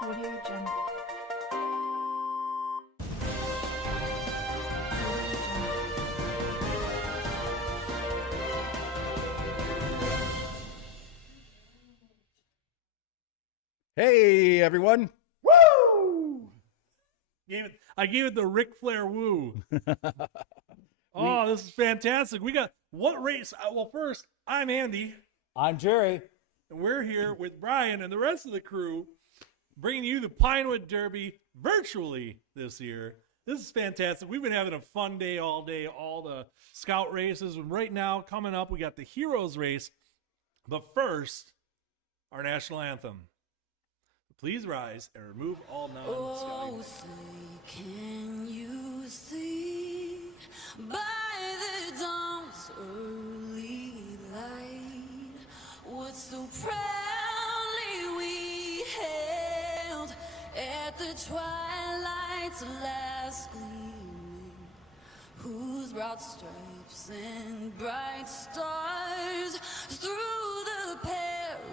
Audio Jungle. Hey, everyone. Woo! I gave it the Ric Flair woo. Oh, this is fantastic. We got what race? Well, first, I'm Andy, I'm Jerry. and we're here with Brian and the rest of the crew bringing you the Pinewood Derby virtually this year. This is fantastic. We've been having a fun day, all the scout races. And right now, coming up, we got the Heroes race. But first, our national anthem. Please rise and remove all non-scouting. Oh, say, can you see by the dawn's early light what so proudly we held at the twilight's last gleaming, whose broad stripes and bright stars through the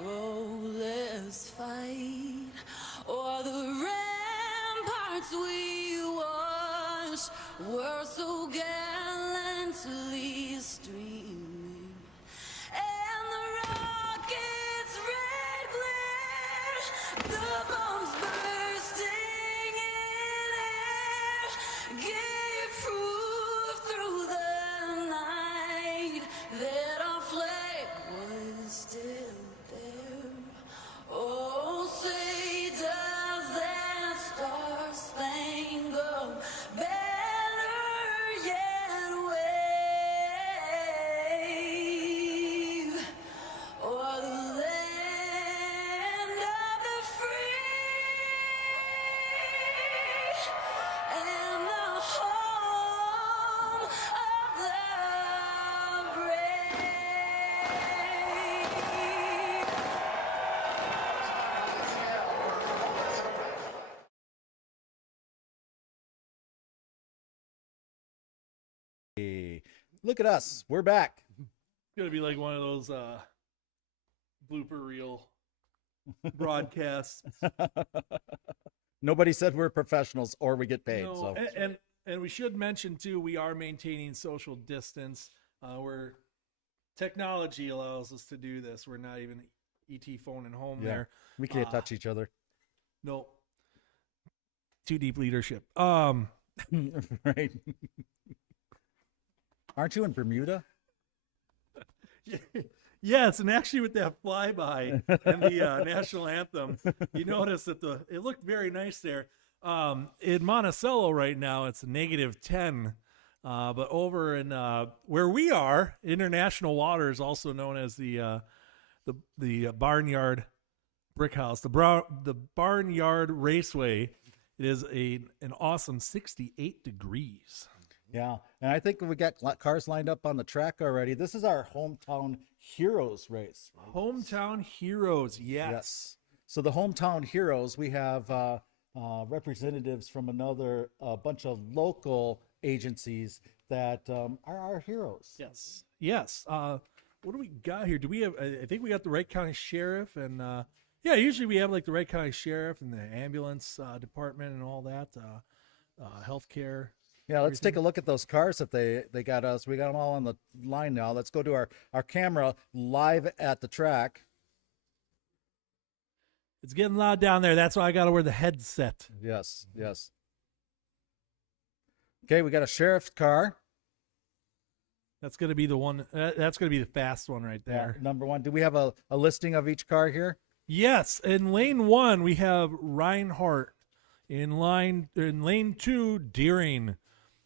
perilous fight o'er the ramparts we watched were so gallantly streaming, and the rocket's red glare, the bombs bursting in air, gave proof through the night that our flag was still there. Oh, say does that star-spangled banner yet wave o'er the land of the free and the home of the brave? Hey, look at us. We're back. It's gonna be like one of those blooper reel broadcasts. Nobody said we're professionals or we get paid. No, So and we should mention too, we are maintaining social distance. Where technology allows us to do this. We're not even ET phoning home Yeah. there. we can't touch each other. No. Too deep leadership. Right. Aren't you in Bermuda? Yes, and actually with that flyby and the national anthem, you notice that it looked very nice there. In Monticello right now, it's -10. But over in where we are, international waters, also known as the Barnyard Brick House, the Barnyard Raceway, it is an awesome 68 degrees. Yeah. And I think we got cars lined up on the track already. This is our hometown heroes race. Hometown Heroes, yes. So the hometown heroes, we have representatives from another bunch of local agencies that are our heroes. Yes. What do we got here? Do we have? I think we got the Wright County Sheriff, and yeah, usually we have like the Wright County Sheriff and the ambulance department and all that, healthcare. Yeah, let's take a look at those cars that they got us. We got them all on the line now. Let's go to our camera live at the track. It's getting loud down there. That's why I got to wear the headset. Yes. Okay, we got a sheriff's car. That's going to be the one. That's going to be the fast one right there. Yeah, number one. Do we have a listing of each car here? Yes, in lane 1 we have Reinhardt. In lane 2, Deering.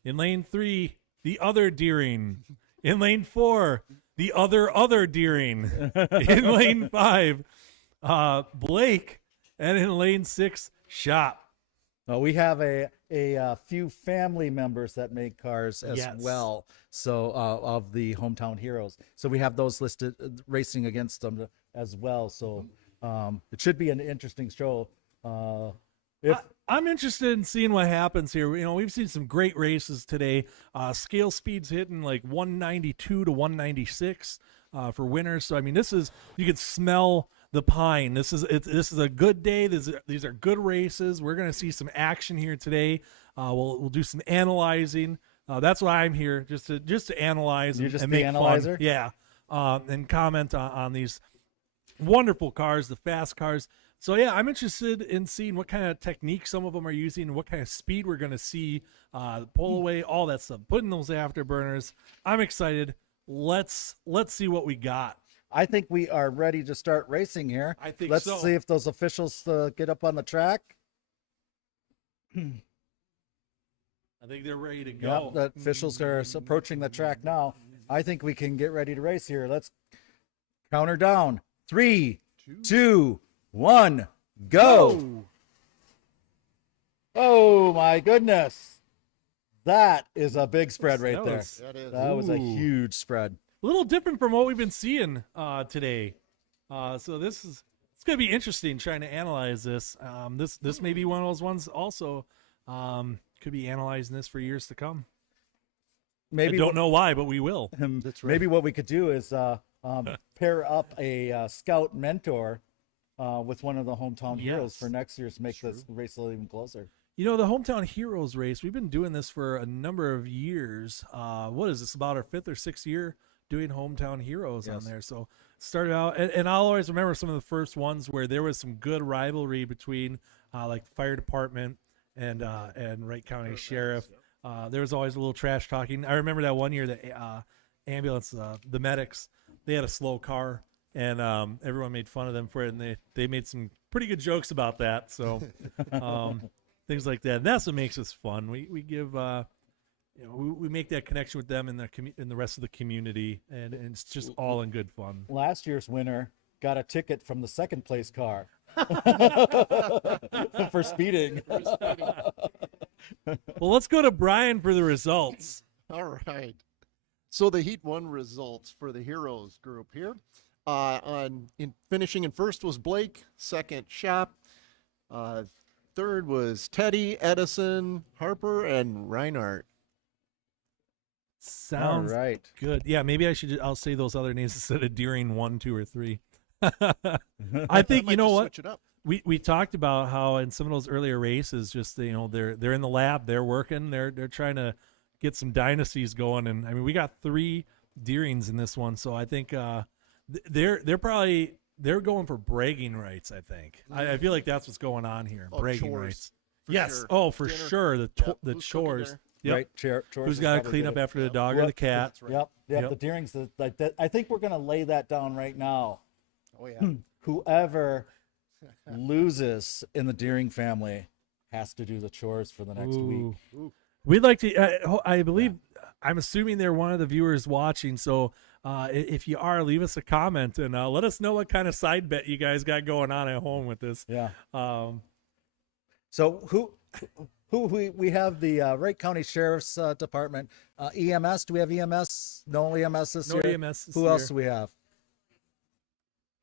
In lane 3, the other Deering. In lane 4, the other Deering. In lane 5, Blake. And in lane 6, Shop. We have a few family members that make cars as Yes. well. So of the hometown heroes. So we have those listed racing against them as well. So it should be an interesting show. I'm interested in seeing what happens here. We've seen some great races today. Scale speeds hitting like 192 to 196 for winners. So I mean, you can smell the pine. This is a good day. These are good races. We're gonna see some action here today. We'll do some analyzing. That's why I'm here, just to analyze You're just and the make analyzer? fun. Yeah, and comment on these wonderful cars, the fast cars. So yeah, I'm interested in seeing what kind of technique some of them are using, and what kind of speed we're going to see, pull away, all that stuff. Putting those afterburners. I'm excited. Let's see what we got. I think we are ready to start racing here. I think Let's so. see if those officials get up on the track. I think they're ready to go. Yep, the officials are approaching the track now. I think we can get ready to race here. Let's counter down. 3, 2, 1, go. Oh my goodness. That is a big spread right there. That is. That was a huge spread. A little different from what we've been seeing today. So it's going to be interesting trying to analyze this. This may be one of those ones also. Could be analyzing this for years to come. Maybe I don't know why, but we will. That's right. Maybe what we could do is pair up a scout mentor with one of the hometown heroes for next year to make this race a little even closer. The Hometown Heroes race, we've been doing this for a number of years. What is this, about our 5th or 6th year doing Hometown Heroes on there? So started out, and I'll always remember some of the first ones where there was some good rivalry between like the fire department and Wright County Sheriff. There was always a little trash talking. I remember that one year the ambulance, the medics, they had a slow car, and everyone made fun of them for it, and they made some pretty good jokes about that. So things like that. And that's what makes us fun. We give we make that connection with them and the rest of the community, and it's just all in good fun. Last year's winner got a ticket from the second place car for speeding. Well, let's go to Brian for the results. All right. So the Heat 1 results for the Heroes group here. Finishing in first was Blake. Second, Shop. Third was Teddy, Edison, Harper, and Reinhardt. Sounds All right. good. Yeah, maybe I'll say those other names instead of Deering 1, 2, or 3. I think Might you know just what switch it up. we talked about how in some of those earlier races, just they're in the lab, they're working, they're trying to get some dynasties going, and I mean we got 3 Deerings in this one, so I think they're going for bragging rights. I think I feel like that's what's going on here, bragging chores, rights. for Yes, sure. oh for Dinner. sure the Yep, the who's cooking chores. there? Yep. Right. Chores Who's is got to probably clean good. up after the dog or Yep. the cat? That's right. Yep. Yep. The Deerings. I think we're going to lay that down right now. Oh, yeah. Whoever loses in the Deering family has to do the chores for the next week. Ooh. We'd like to. I believe. I'm assuming they're one of the viewers watching. So if you are, leave us a comment and let us know what kind of side bet you guys got going on at home with this. Yeah. Um, So who we have the Wright County Sheriff's Department, EMS. Do we have EMS? No EMS this No year. EMS this Who else year. do we have?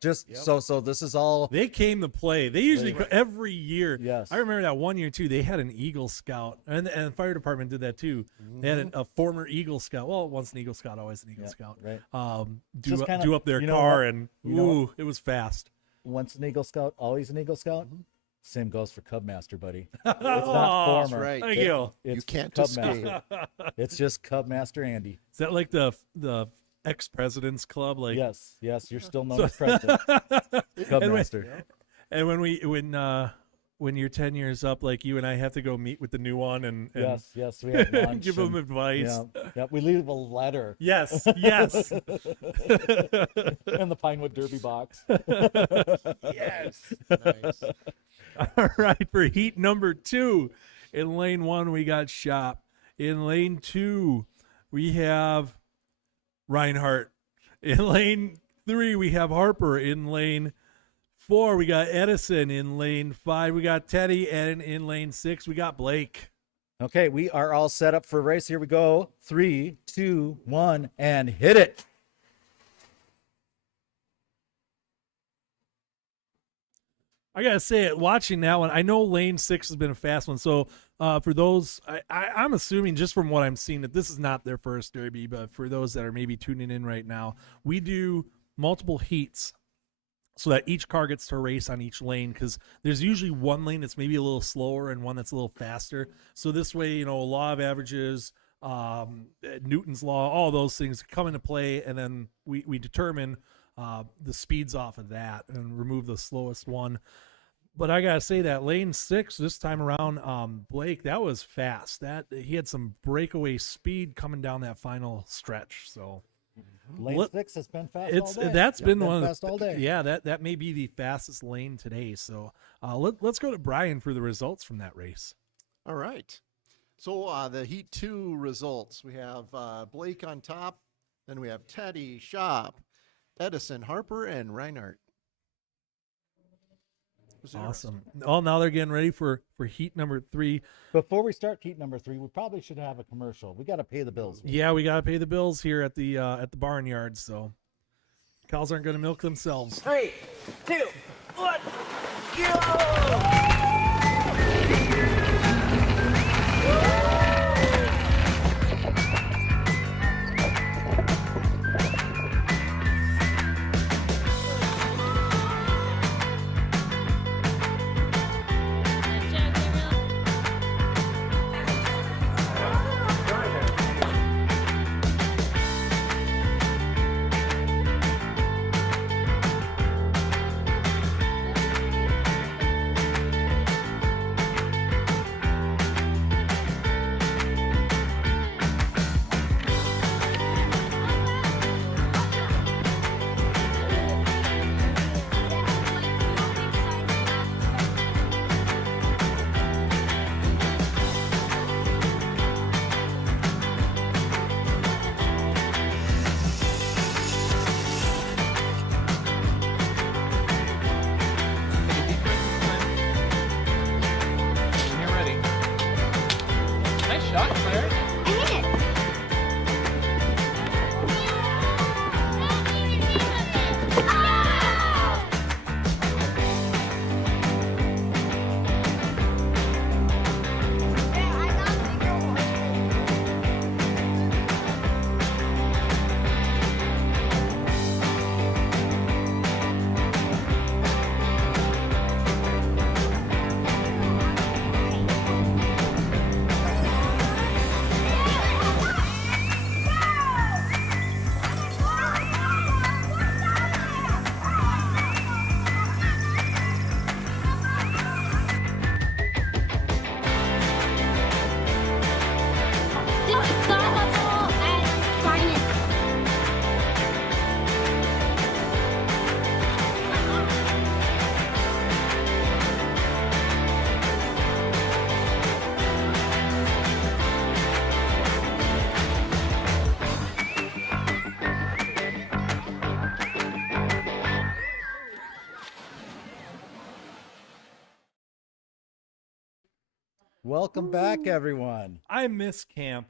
Just Yep. so this is all. They came to play. They usually Right. every year. Yes. I remember that one year too. They had an Eagle Scout, and the fire department did that too. They had a former Eagle Scout. Well, once an Eagle Scout, always an Eagle Yeah, Scout. right. Do Just kinda- do up their you know car, what? and You know ooh, it was fast. Once an Eagle Scout, always an Eagle Scout. Same goes for Cubmaster, buddy. It's It's not former. right. Thank It- you. It's You can't Cubmaster. It's just Cubmaster Andy. Is that like the ex-president's club? Like Yes, you're still known as president. Cubmaster. And when you're 10 years up, like you and I have to go meet with the new one and Yes, we have lunch. give them and- advice. Yeah, we leave a letter Yes, yes. in the Pinewood Derby box. Yes. Nice. All right, for heat number 2, in lane 1 we got Shop. In lane 2 we have Reinhardt. In lane 3 we have Harper. In lane 4 we got Edison. In lane 5 we got Teddy, and in lane 6 we got Blake. Okay, we are all set up for a race. Here we go. 3, 2, 1, and hit it. I gotta say it. Watching that one, I know lane 6 has been a fast one. So for those, I'm assuming just from what I'm seeing that this is not their first Derby, but for those that are maybe tuning in right now, we do multiple heats so that each car gets to race on each lane, because there's usually one lane that's maybe a little slower and one that's a little faster. So this way, law of averages, Newton's law, all those things come into play, and then we determine the speeds off of that and remove the slowest one. But I gotta say that lane 6 this time around, Blake, that was fast. That he had some breakaway speed coming down that final stretch. So Lane 6 has been fast all day. That's been one of fast all day. Yeah, that may be the fastest lane today. So let's go to Brian for the results from that race. All right. So the Heat 2 results, we have Blake on top, then we have Teddy, Shop, Edison, Harper, and Reinhardt. Awesome. Oh, now they're getting ready for heat number 3. Before we start heat number 3, we probably should have a commercial. We got to pay the bills. Yeah, we got to pay the bills here at the barnyard. So cows aren't going to milk themselves. 3, 2, 1, go! Welcome back, everyone. I miss camp.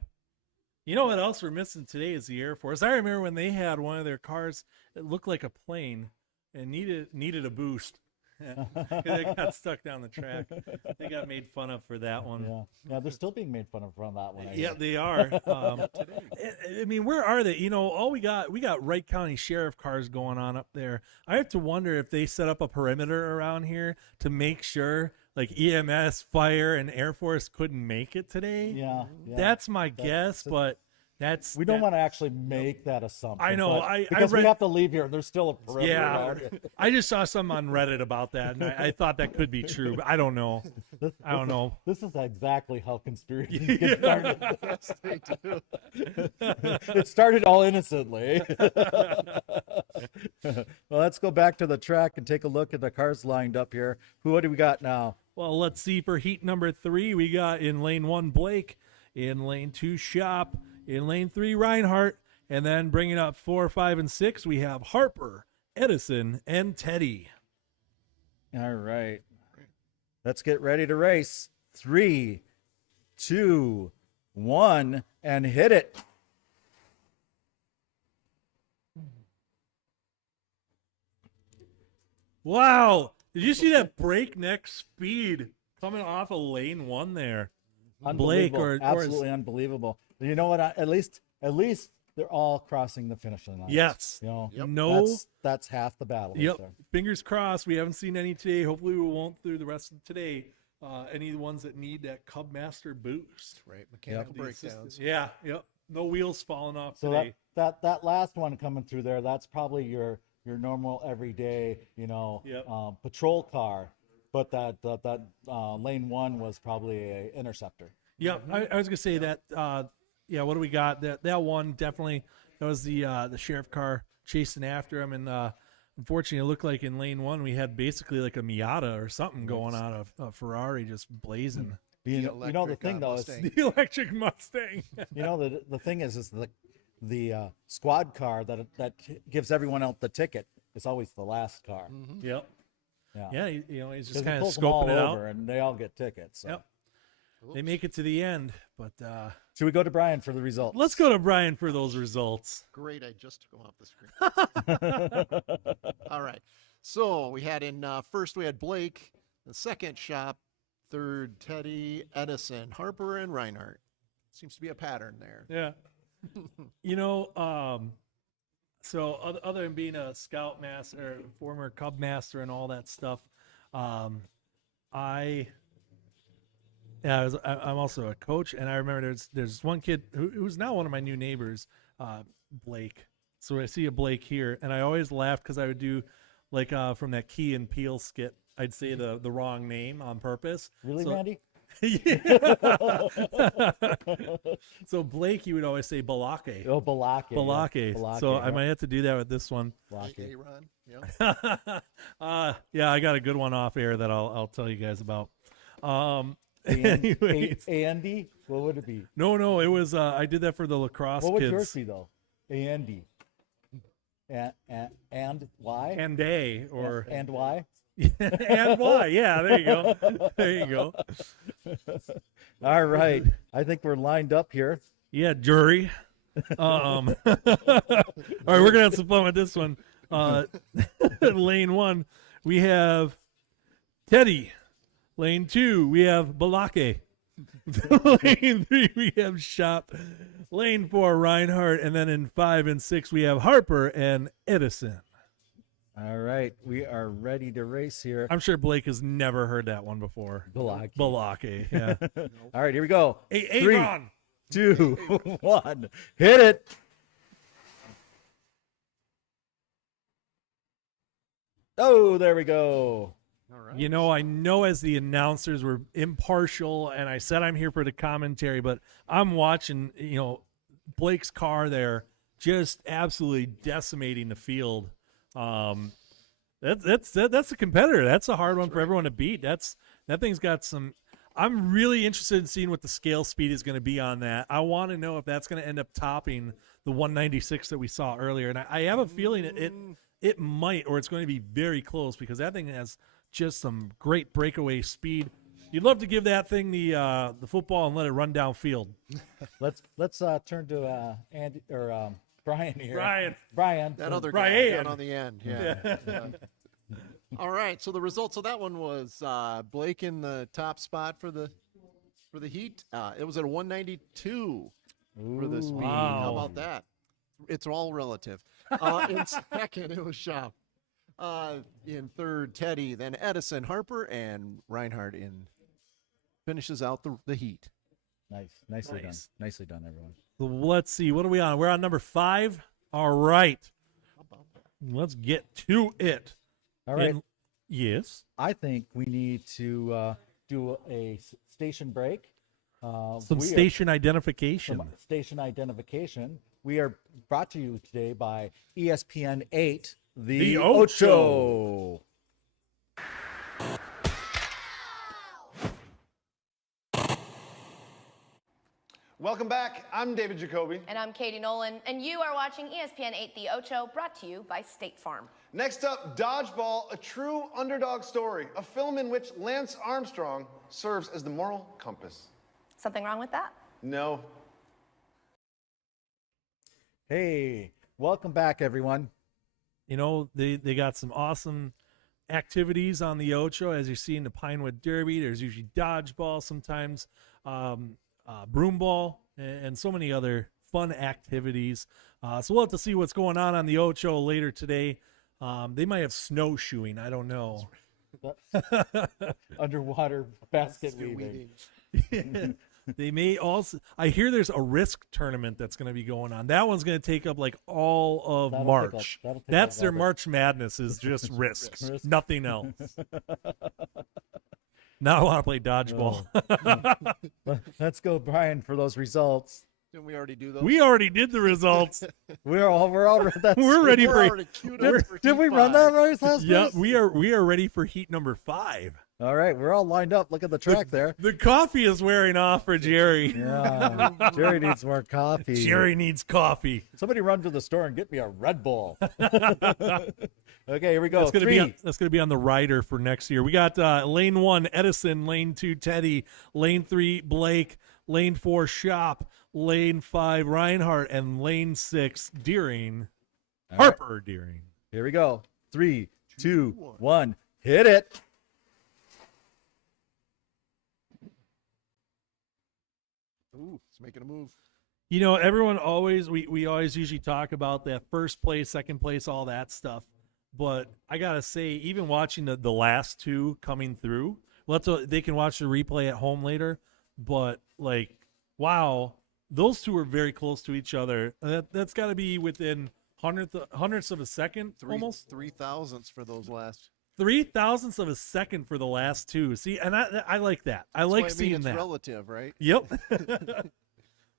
You know what else we're missing today is the Air Force. I remember when they had one of their cars that looked like a plane and needed a boost. It got stuck down the track. They got made fun of for that one. Yeah, they're still being made fun of from that one. Yeah, they are. I mean, where are they? All we got Wright County Sheriff cars going on up there. I have to wonder if they set up a perimeter around here to make sure like EMS, fire, and Air Force couldn't make it today. Yeah. That's my guess, but we don't want to actually make that assumption. I know. Because we have to leave here. There's still a perimeter around it. I just saw some on Reddit about that, and I thought that could be true, but I don't know. This is exactly how conspiracies get started. Yes, they do. It started all innocently. Well, let's go back to the track and take a look at the cars lined up here. What do we got now? Well, let's see. For heat number 3, we got in lane 1, Blake. In lane 2, Shop. In lane 3, Reinhardt. And then bringing up 4, 5, and 6, we have Harper, Edison, and Teddy. All right. Let's get ready to race. 3, 2, 1, and hit it. Wow. Did you see that breakneck speed coming off of lane 1 there? Blake Unbelievable. Absolutely unbelievable. You know what? At least they're all crossing the finish line. Yes. You know, No. that's half the battle. right Yep. there. Fingers crossed. We haven't seen any today. Hopefully, we won't through the rest of today. Any of the ones that need that Cub Master boost. Right, mechanical The breakdowns. assistance. Yeah. Yep. No wheels falling off So today. that last one coming through there, that's probably your normal everyday, Yep. patrol car. But that lane 1 was probably a interceptor. Yeah, I was gonna say that. Yeah, what do we got? That one definitely. That was the sheriff car chasing after him, and unfortunately, it looked like in lane 1 we had basically like a Miata or something going on, a Ferrari just blazing. You know the electric, thing though is, Mustang. The electric Mustang. the thing is the squad car that gives everyone else the ticket is always the last car. Yep. Yeah. Yeah, he's 'Cause just he kind of pulls them all scoping it over out. and they all get tickets. So. Yep. They make it to the end, but Should we go to Brian for the results? let's go to Brian for those results. Great, I just took them off the screen. All right. So we had in first we had Blake, the second Shop, third Teddy, Edison, Harper, and Reinhardt. Seems to be a pattern there. Yeah. So other than being a scout master, former Cub master, and all that stuff, I'm also a coach, and I remember there's one kid who's now one of my new neighbors, Blake. So I see a Blake here, and I always laugh because I would do like from that Key and Peele skit. I'd say the wrong name on purpose. Really, So- Randy? Yeah. So Blake, you would always say Balake. Oh, Balake. yeah. Balake. Balake, So I yeah. might have to do that with this one. Balake. Ron. Yeah. Yeah, I got a good one off air that I'll tell you guys about. Anyways. Anyways, Andy? What would it be? no, it was I did that for the lacrosse What would kids. yours be though? Andy. And why? And they or and why? and why? Yeah, there you go. There you go. All right. I think we're lined up here. Yeah, jury. All right, we're gonna have some fun with this one. Lane 1, we have Teddy. Lane 2, we have Balake. Lane 3, we have Shop. Lane 4, Reinhardt, and then in 5 and 6, we have Harper and Edison. All right. We are ready to race here. I'm sure Blake has never heard that one before. Balake. Balake, yeah. All right, here we go. Hey, 3, Ron. 2, 1. Hit it. Oh, there we go. All right. You know, I know as the announcers were impartial, and I said I'm here for the commentary, but I'm watching, Blake's car there just absolutely decimating the field. That's a competitor. That's a hard one for everyone to beat. That thing's got some. I'm really interested in seeing what the scale speed is going to be on that. I want to know if that's going to end up topping the 196 that we saw earlier, and I have a feeling it might, or it's going to be very close because that thing has just some great breakaway speed. You'd love to give that thing the football and let it run downfield. Let's turn to Andy or Brian here. Brian. That other Brian. guy down on the end. Yeah. Yeah. All right. So the results of that one was Blake in the top spot for the heat. It was at a 192 for the speed. How Wow. about that? It's all relative. In second, it was Shop. In third, Teddy. Then Edison, Harper, and Reinhardt finishes out the heat. Nicely done. Nice. Nicely done, everyone. Let's see. What are we on? We're on number 5. All right. How about that? Let's get to it. All right. And- yes. I think we need to do a station break. Some we are- station identification. some station identification. We are brought to you today by ESPN 8, The Ocho. Welcome back. I'm David Jacoby. And I'm Katie Nolan, and you are watching ESPN 8 The Ocho, brought to you by State Farm. Next up, Dodgeball, a true underdog story, a film in which Lance Armstrong serves as the moral compass. Something wrong with that? No. Hey, welcome back, everyone. They got some awesome activities on the Ocho, as you see in the Pinewood Derby. There's usually dodgeball, sometimes broom ball, and so many other fun activities. So we'll have to see what's going on the Ocho later today. They might have snowshoeing. I don't know. Underwater basket weaving. They may also. I hear there's a risk tournament that's going to be going on. That one's going to take up like all of March. That's their March Madness, is just risk, nothing else. Now I want to play dodgeball. Let's go, Brian, for those results. Didn't we already do those? We already did the results. We're all that's, We're ready We're for. already queued up for Did heat we run 5. that race last Yeah, race? we are ready for heat number 5. All right, we're all lined up. Look at the track there. The coffee is wearing off for Jerry. Yeah, Jerry needs more coffee. Jerry needs coffee. Somebody run to the store and get me a Red Bull. Okay, here we go. That's gonna be on the rider for next year. We got lane 1 Edison, lane 2 Teddy, lane 3 Blake, lane 4 Shop, lane 5 Reinhardt, and lane 6 Deering. All Harper Deering. Here we go. 3, 2, 1. Hit it. Ooh, it's making a move. You know, everyone always we always usually talk about that first place, second place, all that stuff. But I gotta say, even watching the last two coming through, they can watch the replay at home later. But like, wow, those two are very close to each other. That's got to be within hundredths of a second, almost 3,000ths for those last. 3,000ths of a second for the last two. See, and I like that. I like seeing it's that. relative, right? Yep.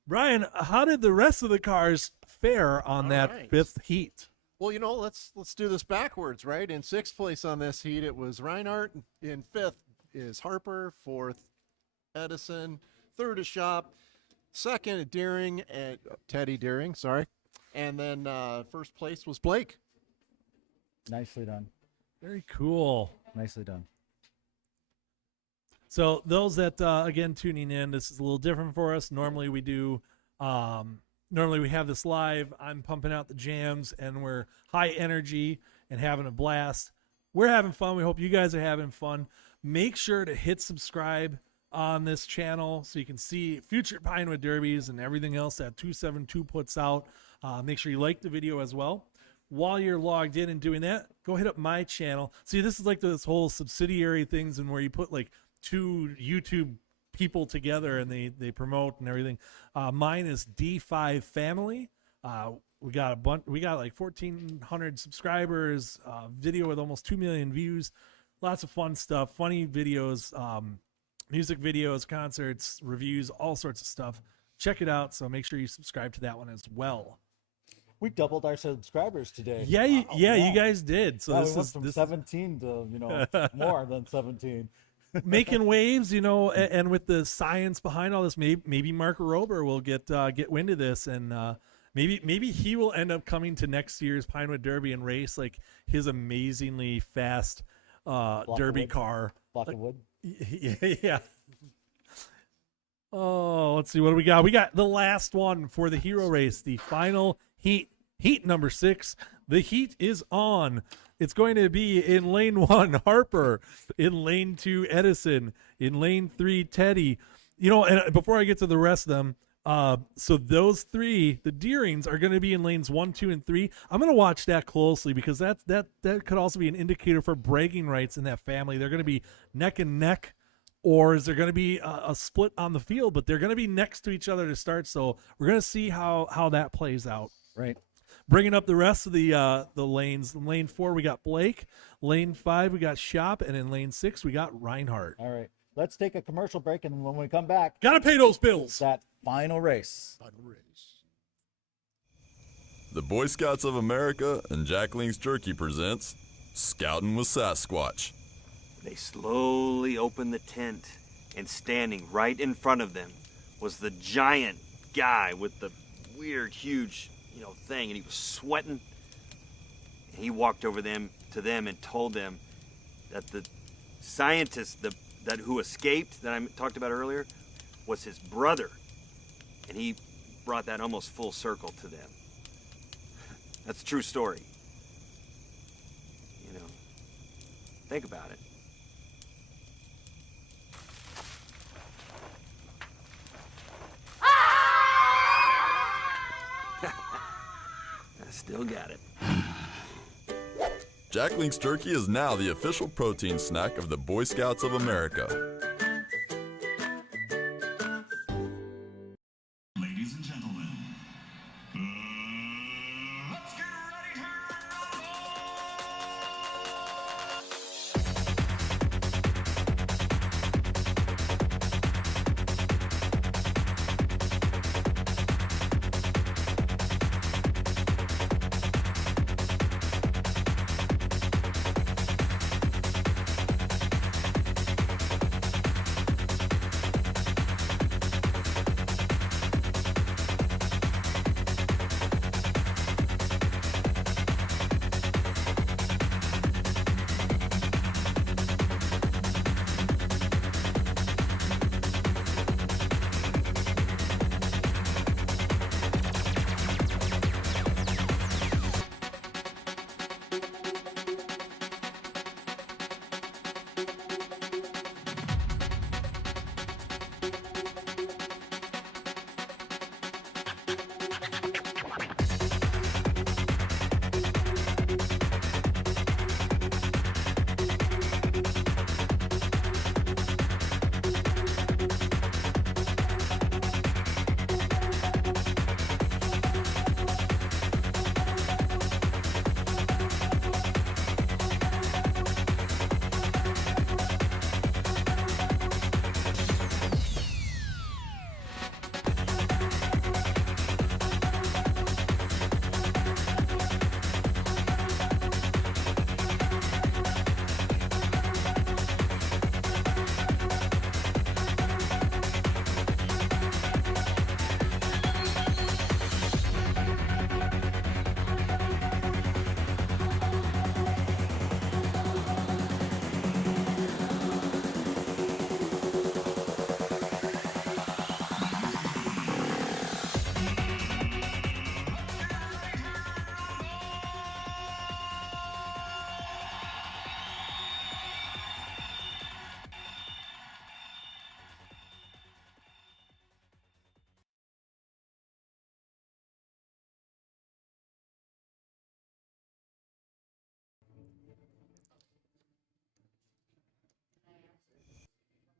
Brian, how did the rest of the cars fare on that right. fifth heat? Well, you know, let's do this backwards, right? In 6th place on this heat, it was Reinhardt. In 5th is Harper. 4th, Edison. 3rd is Shop. 2nd, Deering and Teddy Deering. Sorry, and then 1st place was Blake. Nicely done. Very cool. Nicely done. So those that again tuning in, this is a little different for us. Normally we do. Normally we have this live. I'm pumping out the jams, and we're high energy and having a blast. We're having fun. We hope you guys are having fun. Make sure to hit subscribe on this channel so you can see future Pinewood Derbies and everything else that 272 puts out. Make sure you like the video as well. While you're logged in and doing that, go hit up my channel. See, this is like this whole subsidiary things, and where you put like 2 YouTube people together and they promote and everything. Mine is D5 Family. We got a bunch. We got like 1,400 subscribers. Video with almost 2 million views. Lots of fun stuff. Funny videos. Music videos, concerts, reviews, all sorts of stuff. Check it out. So make sure you subscribe to that one as well. We doubled our subscribers today. Yeah, you guys did. So Wow, this we went is from 17 to more than 17. Making waves, and with the science behind all this, maybe Mark Rober will get wind of this, and maybe he will end up coming to next year's Pinewood Derby and race like his amazingly fast derby car. Block of wood. Yeah. Oh, let's see, what do we got? We got the last one for the hero race, the final heat number 6. The heat is on. It's going to be in lane 1, Harper, in lane 2, Edison, in lane 3, Teddy. And before I get to the rest of them, so those 3, the Deerings, are going to be in lanes 1, 2, and 3. I'm going to watch that closely because that could also be an indicator for bragging rights in that family. They're going to be neck and neck, or is there going to be a split on the field? But they're going to be next to each other to start, so we're going to see how that plays out. Right. Bringing up the rest of the lanes. In lane 4, we got Blake. Lane 5, we got Shop. And in lane 6, we got Reinhardt. All right. Let's take a commercial break, and when we come back, Gotta pay those bills. that final race. The Boy Scouts of America and Jack Link's Jerky presents Scouting with Sasquatch. They slowly opened the tent, and standing right in front of them was the giant guy with the weird, huge, thing, and he was sweating. And he walked over to them and told them that the scientist that who escaped that I talked about earlier was his brother, and he brought that almost full circle to them. That's a true story. Think about it. I still got it. Jack Link's Turkey is now the official protein snack of the Boy Scouts of America. Ladies and gentlemen, let's get ready to rumble!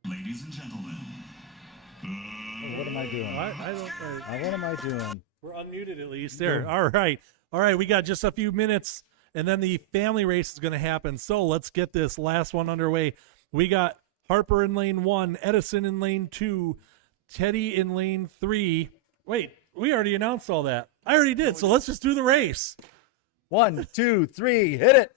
Ladies and gentlemen, What am I doing? I don't. What am I doing? We're unmuted at least. There. All right. All right. We got just a few minutes, and then the family race is going to happen. So let's get this last one underway. We got Harper in lane 1, Edison in lane 2, Teddy in lane 3. Wait, we already announced all that. I already did. So let's just do the race. 1, 2, 3, hit it.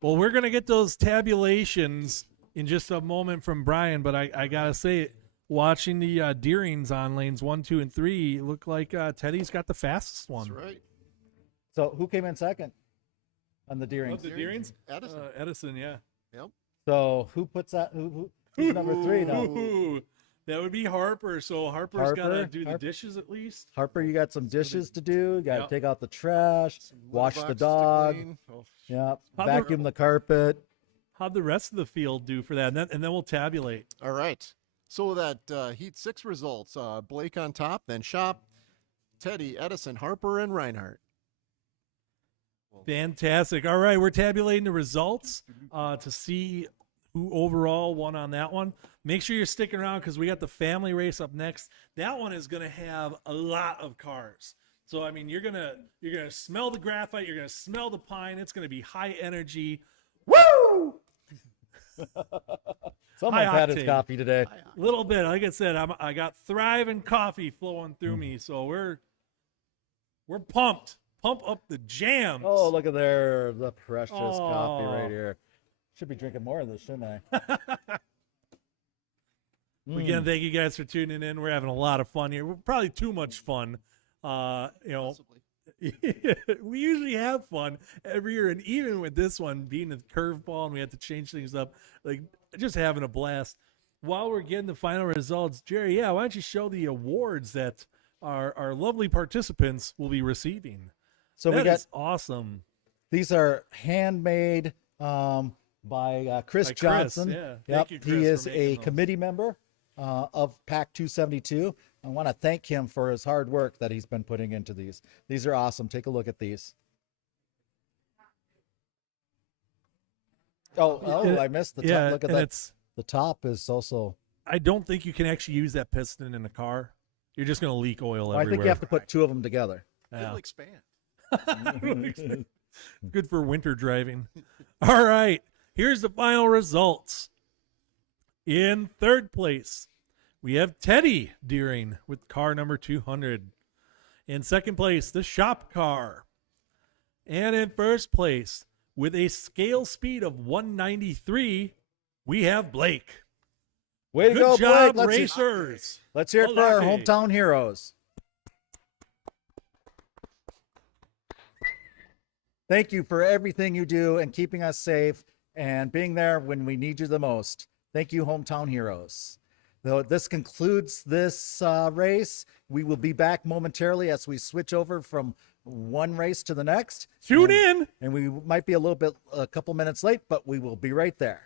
Well, we're going to get those tabulations in just a moment from Brian, but I got to say, watching the Deerings on lanes 1, 2, and 3, it looked like Teddy's got the fastest one. That's right. So who came in second on the Deerings? The Deerings? Edison. Edison, yeah. Yep. So who puts that? Who's number 3 now? Ooh, that would be Harper. So Harper's got to do the dishes at least. Harper, you got some dishes to do. You got to Yep. take out the trash, wash the Boxes to dog. clean. Oh, Yeah, How'd vacuum the carpet. How'd the rest of the field do for that? And then we'll tabulate. all right. So that Heat 6 results, Blake on top, then Shop, Teddy, Edison, Harper, and Reinhardt. Fantastic. All right, we're tabulating the results to see who overall won on that one. Make sure you're sticking around because we got the family race up next. That one is going to have a lot of cars. So I mean, you're gonna smell the graphite, you're gonna smell the pine. It's gonna be high energy. Woo! Someone's High had his octane. coffee today. A little bit. Like I said, I got thriving coffee flowing through me, so we're pumped. Pump up the jams. Oh, look at there, the precious coffee Oh. right here. Should be drinking more of this, shouldn't I? Again, thank you guys for tuning in. We're having a lot of fun here. We're probably too much fun. Possibly. We usually have fun every year, and even with this one being a curveball and we had to change things up, like just having a blast. While we're getting the final results, Jerry, why don't you show the awards that our lovely participants will be receiving? So That we got is awesome. these are handmade by Chris By Chris, Johnson. yeah. Yep, Thank you, he Chris, is for a making those. committee member of PAC 272. I want to thank him for his hard work that he's been putting into these. These are awesome. Take a look at these. Oh, I missed the top. Yeah, Look at and that. The top is also. I don't think you can actually use that piston in a car. You're just going to leak oil I everywhere. think you have to put two of them together. Yeah. It'll expand. Good for winter driving. All right, here's the final results. In third place, we have Teddy Deering with car number 200. In second place, the shop car. And in first place, with a scale speed of 193, we have Blake. Way to Good go, job, Blake. racers. Let's hear it for our Olake. hometown heroes. Thank you for everything you do and keeping us safe and being there when we need you the most. Thank you, hometown heroes. Though this concludes this race, we will be back momentarily as we switch over from one race to the next. Tune in. And we might be a couple minutes late, but we will be right there.